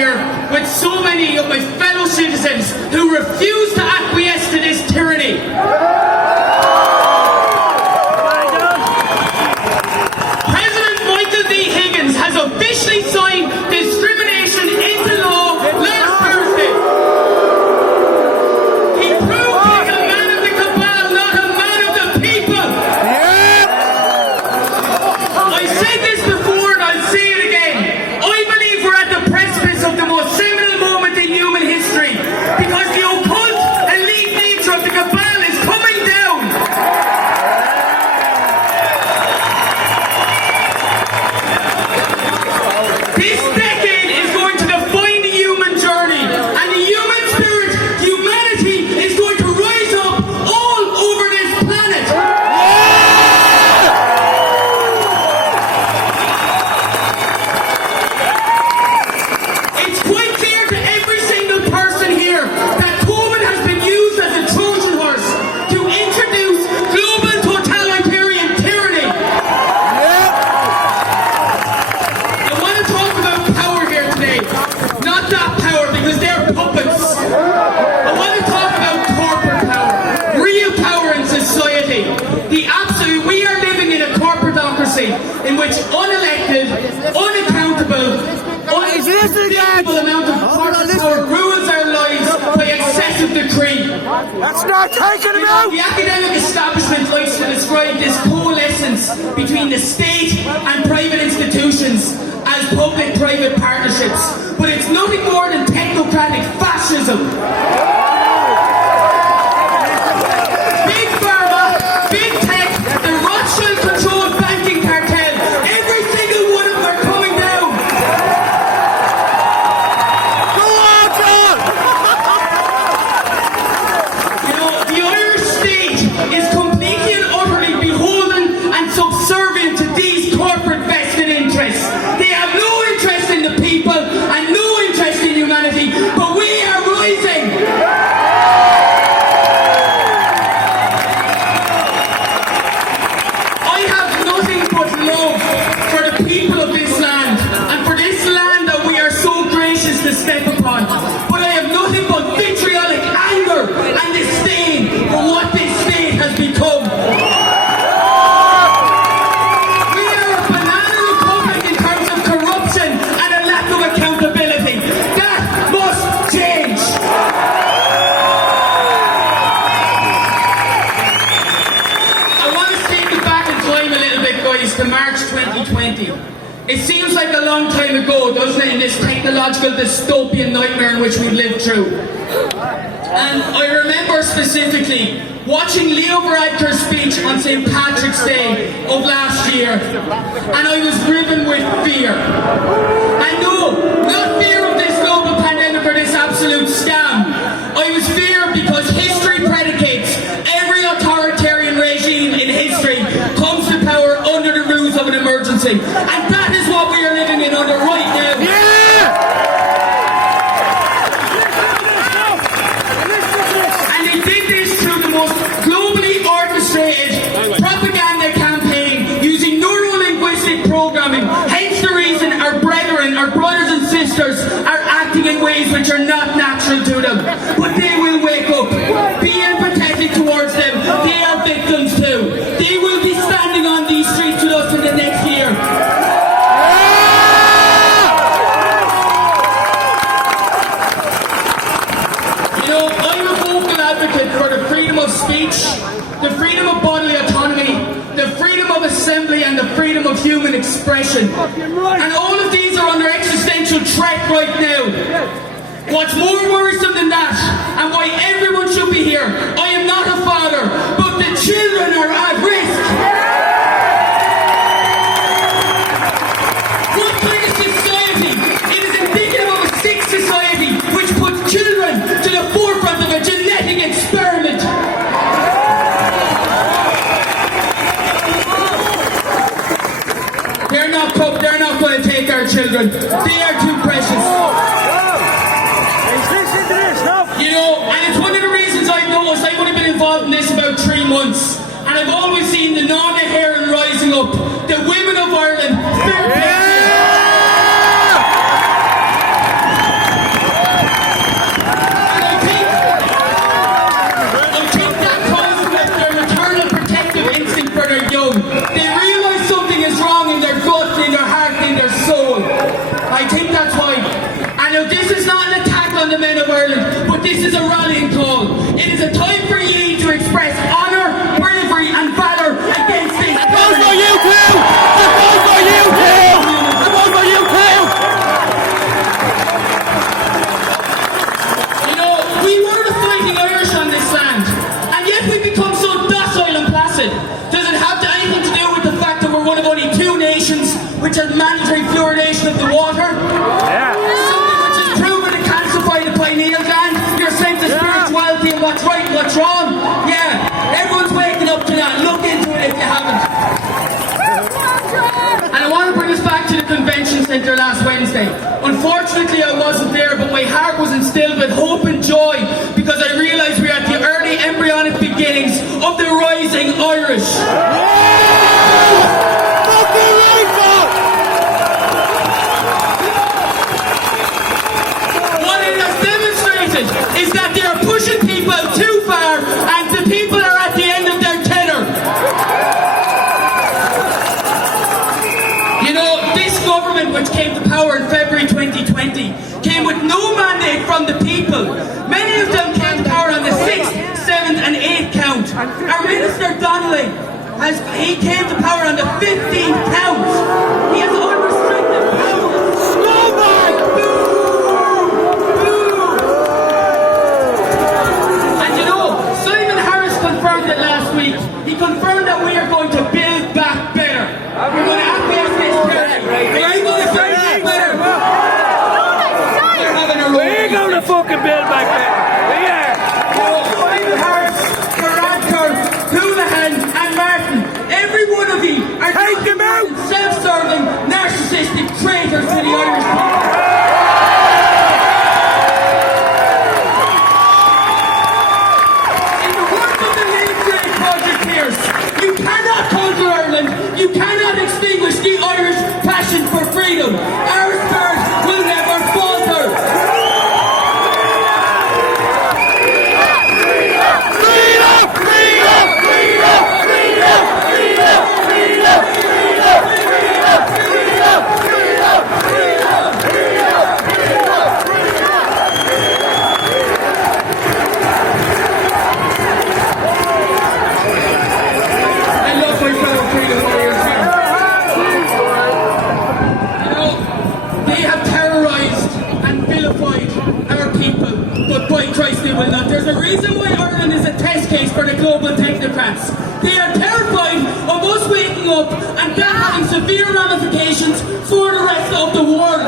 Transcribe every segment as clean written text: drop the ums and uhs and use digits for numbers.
here with so many of my fellow citizens who refuse to acquiesce to this tyranny. President Michael D. Higgins has officially signed discrimination into law last Thursday. He proved he's a man of the cabal, not a man of the people. I said this before and I'll say it again. I believe we're at the precipice of the most seminal moment in human history because the occult elite nature of the cabal is coming down. This decade is going to define the human journey, and the human spirit, humanity, is going to rise up all over this planet. It's quite clear to every single person here that COVID has been used as a Trojan horse to introduce global totalitarian tyranny. I want to talk about power here today. Not that power, because they're puppets. I want to talk about corporate power. Real power in society. We are living in a corporatocracy in which unelected, unaccountable, unstable amount of corporate power rules our lives by excessive decree. That's not taking him out! The academic establishment likes to describe this coalescence between the state and private institutions as public-private partnerships, but it's nothing more than technocratic fascism. Big pharma, big tech, the Rothschild-controlled banking cartel, every single one of them are coming down. Go on, John! You know, the Irish state is completely and utterly beholden and subservient to these corporate vested interests. They have no interest in the people and no interest in humanity, but we are rising. I have nothing but love for the people of this land and for this land that we are so gracious to step upon. But I have nothing but vitriolic anger and disdain for what this state has become. We are a banana republic in terms of corruption and a lack of accountability. That must change. I want to take you back in time a little bit, guys, to March 2020. It seems like a long time ago, doesn't it, in this technological dystopian nightmare in which we've lived through. And I remember specifically watching Leo Varadkar's speech on St. Patrick's Day of last year, and I was driven with fear. And no, not fear of this global pandemic or this absolute scam. I was fear because history predicates every authoritarian regime in history comes to power under the rules of an emergency. And that is what we are living in under right now. And they did this through the most globally orchestrated propaganda campaign using neuro-linguistic programming. Hence the reason our brethren, our brothers and sisters are acting in ways which are not natural to them. But they will wake up. Be empathetic towards them. They are victims too. They will be standing on these streets with us in the next year. You know, I'm a vocal advocate for the freedom of speech, the freedom of bodily autonomy, the freedom of assembly, and the freedom of human expression. And all of these are under existential threat right now. What's more worrisome than that, and why everyone should be here, I am not a father, but the children are at risk. What kind of society? It is indicative of a sick society which puts children to the forefront of a genetic experiment. They're not going to take our children. They are too precious. You know, and it's one of the reasons I've noticed I've only been involved in this about 3 months, and I've always seen the non-adherent rising up, the women of Ireland, fair play. convention centre last Wednesday. Unfortunately, I wasn't there, but my heart was instilled with hope and joy because I realised we are at the early embryonic beginnings of the rising Irish. What it has demonstrated is that they are pushing people too far and the people are at the end of their tether. You know, this government, which came to power in February 2020, came with no mandate from the people. Many of them came to power on the 6th, 7th and 8th count. Our Minister Donnelly, he came to power on the 15th count. He has unrestricted power. Snowball! And you know, Simon Harris confirmed it last week. He confirmed that we are going to build back better. We're going to acquiesce this party. We're going to build back better. We're going to fucking build back better. We are. Simon Harris, Varadkar, Houlihan and Martin, every one of you are Take them out! self-serving, narcissistic traitors to the Irish people. In the words of the late great Roger Pierce, you cannot conquer Ireland, you cannot extinguish the Irish passion for freedom. Our spirit will never falter. I love my fellow freedom warriors here. You know, they have terrorised and vilified our people, but by Christ they will not. There's a reason why Ireland is a test case for the global technocrats. They are terrified of us waking up and that having severe ramifications for the rest of the world.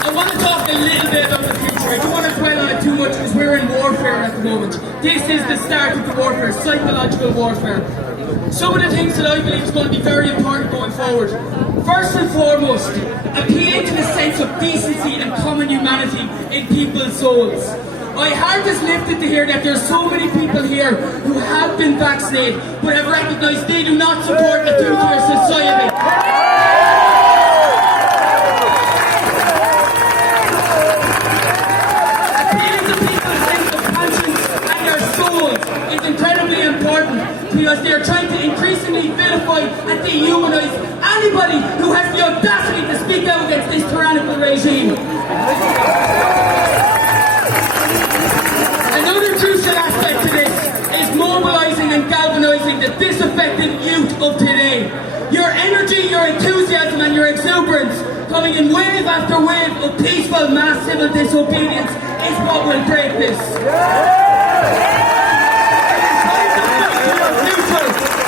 I want to talk a little bit about the future. I don't want to dwell on it too much because we're in warfare at the moment. This is the start of the warfare, psychological warfare. Some of the things that I believe is going to be very important going forward. First and foremost, appealing to the sense of decency and common humanity in people's souls. My heart is lifted to hear that there are so many people here who have been vaccinated but have recognised they do not support a two-tier society. Is incredibly important because they are trying to increasingly vilify and dehumanize anybody who has the audacity to speak out against this tyrannical regime. Another crucial aspect to this is mobilising and galvanising the disaffected youth of today. Your energy, your enthusiasm and your exuberance coming in wave after wave of peaceful mass civil disobedience is what will break this.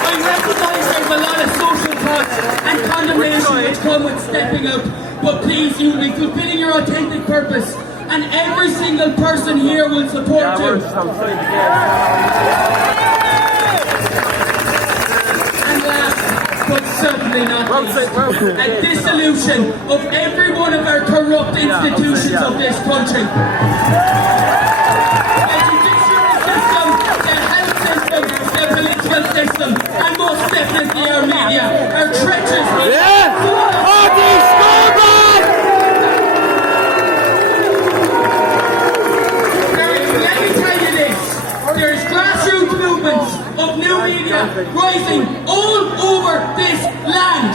I recognise there's a lot of social costs and condemnation which come with stepping out, but please, you will be fulfilling your authentic purpose, and every single person here will support you. And last, but certainly not least, a dissolution of every one of our corrupt institutions of this country. The political system, and most definitely our media, are treacherous. Let me tell you this, there is grassroots movements of new media rising all over this land.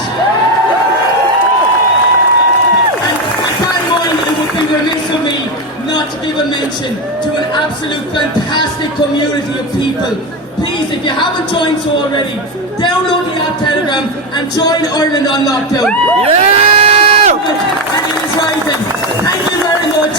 And with that in mind, it would be remiss of me not to give a mention to an absolute fantastic community of people. Please, if you haven't joined so already, download the app Telegram and join Ireland on Lockdown. Yeah! And it is rising. Thank you very much.